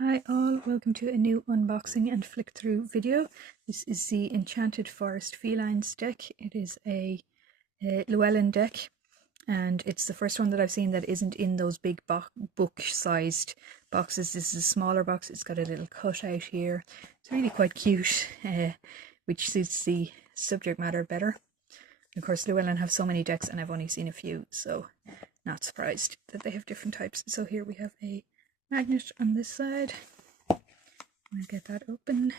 Hi all, welcome to a new unboxing and flick through video. This is the Enchanted Forest Felines deck. It is a Llewellyn deck, and it's the first one that I've seen that isn't in those big book-sized boxes. This is a smaller box. It's got a little cutout here. It's really quite cute, which suits the subject matter better. Of course, Llewellyn have so many decks and I've only seen a few, so not surprised that they have different types. So here we have a magnet on this side. I'll get that open.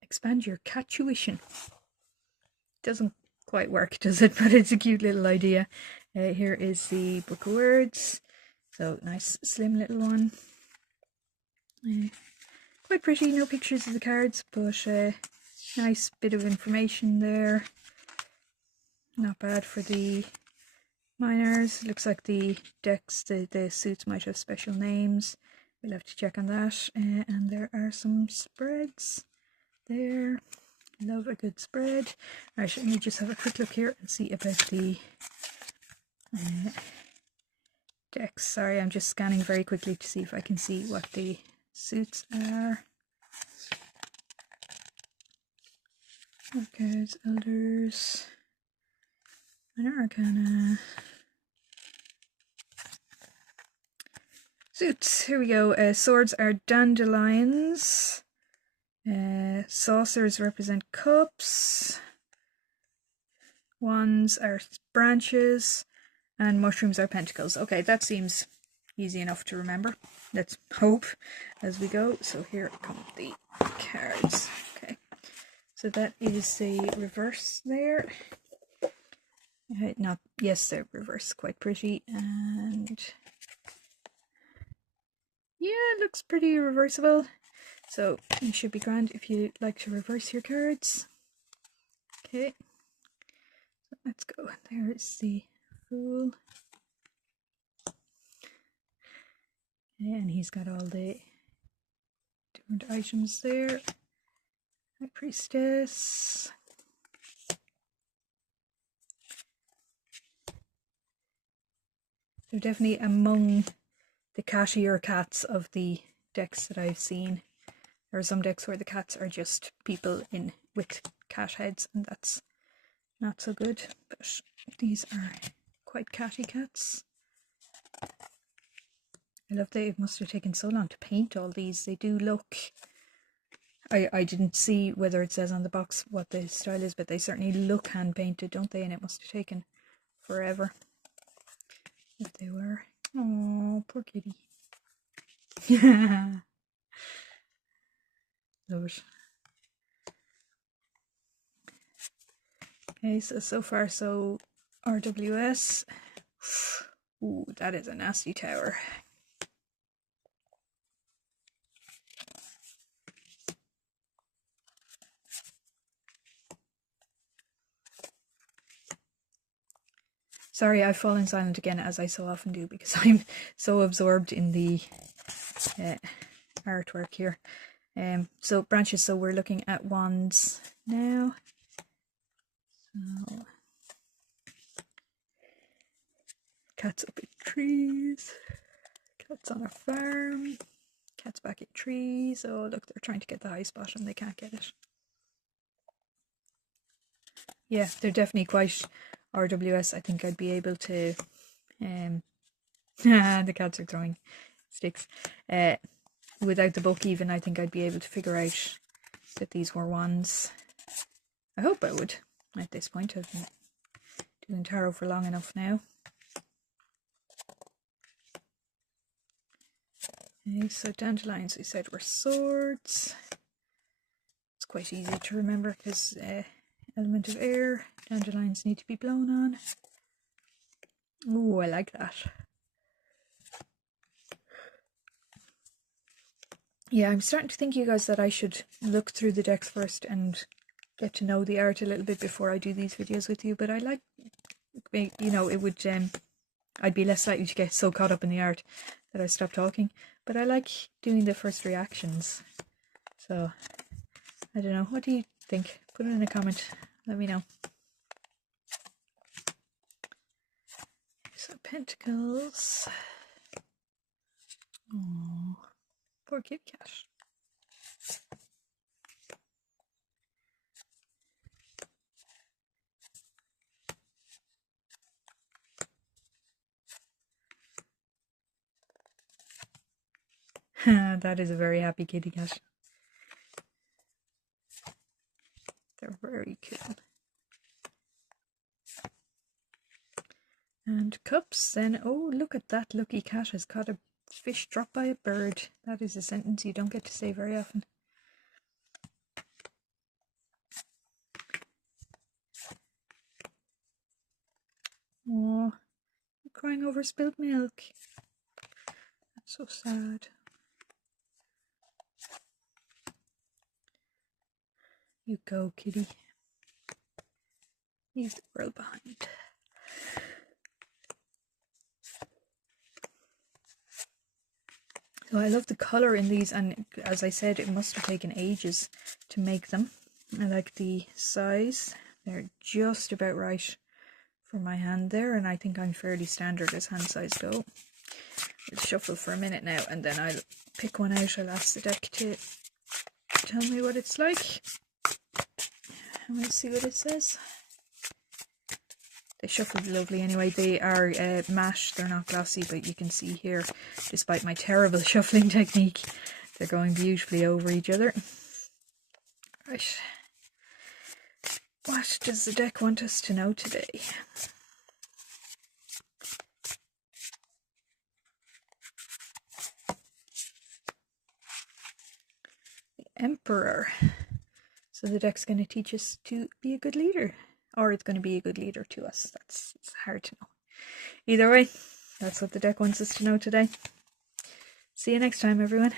Expand your cat tuition. Doesn't quite work, does it? But it's a cute little idea. Here is the book of words. So nice slim little one. Quite pretty, no pictures of the cards, but nice bit of information there. Not bad for the minors. Looks like the decks, the suits might have special names. We'll have to check on that. And there are some spreads there. Love a good spread. Right, let me just have a quick look here and see about the decks. Sorry, I'm just scanning very quickly to see if I can see what the suits are. Archives, Elders, Minor Arcana. Suits, here we go. Swords are dandelions. Saucers represent cups. Wands are branches. And mushrooms are pentacles. Okay, that seems easy enough to remember. Let's hope as we go. So here come the cards. Okay, so that is the reverse there. Yes, they're reverse, quite pretty. And yeah, it looks pretty reversible. So you should be grand if you like to reverse your cards. Okay, so let's go. There is the Fool. And he's got all the different items there. High Priestess. They're definitely among the cattier cats of the decks that I've seen. There are some decks where the cats are just people with cat heads, and that's not so good. But these are quite catty cats. I love that it must have taken so long to paint all these. They do look... I didn't see whether it says on the box what the style is, but they certainly look hand painted, don't they? And it must have taken forever. If they were. Oh, poor kitty. Yeah. Love it. Okay, so far so RWS. Ooh, that is a nasty tower. Sorry, I've fallen silent again, as I so often do, because I'm so absorbed in the artwork here. So branches, so we're looking at wands now. So cats up in trees, cats on a farm, cats back in trees. Oh look, they're trying to get the high spot and they can't get it. Yeah, they're definitely quite RWS. I think I'd be able to the cats are throwing sticks. Without the book even, I think I'd be able to figure out that these were wands. I hope I would at this point. I've been doing tarot for long enough now. Okay, so dandelions we said were swords. It's quite easy to remember because element of air. Dandelions need to be blown on. Oh, I like that. Yeah, I'm starting to think, you guys, that I should look through the decks first and get to know the art a little bit before I do these videos with you. But I like, you know, it would, I'd be less likely to get so caught up in the art that I stop talking. But I like doing the first reactions. So, I don't know. What do you think? Put it in a comment. Let me know. So, pentacles. Oh, Poor kitty cat. That is a very happy kitty cat. They're very cool. And cups then. Oh, look at that lucky cat has caught a fish dropped by a bird. That is a sentence you don't get to say very often. Oh, you're crying over spilled milk. That's so sad. You go, kitty. Leave the world behind. So I love the colour in these, and as I said, it must have taken ages to make them. I like the size. They're just about right for my hand there, and I think I'm fairly standard as hand size go. I'll shuffle for a minute now, and then I'll pick one out. I'll ask the deck to tell me what it's like. And we'll see what it says. They shuffled lovely anyway. They are matte, they're not glossy, but you can see here, despite my terrible shuffling technique, they're going beautifully over each other. Right. What does the deck want us to know today? The Emperor. So the deck's going to teach us to be a good leader. Or it's going to be a good leader to us. It's hard to know. Either way, that's what the deck wants us to know today. See you next time, everyone.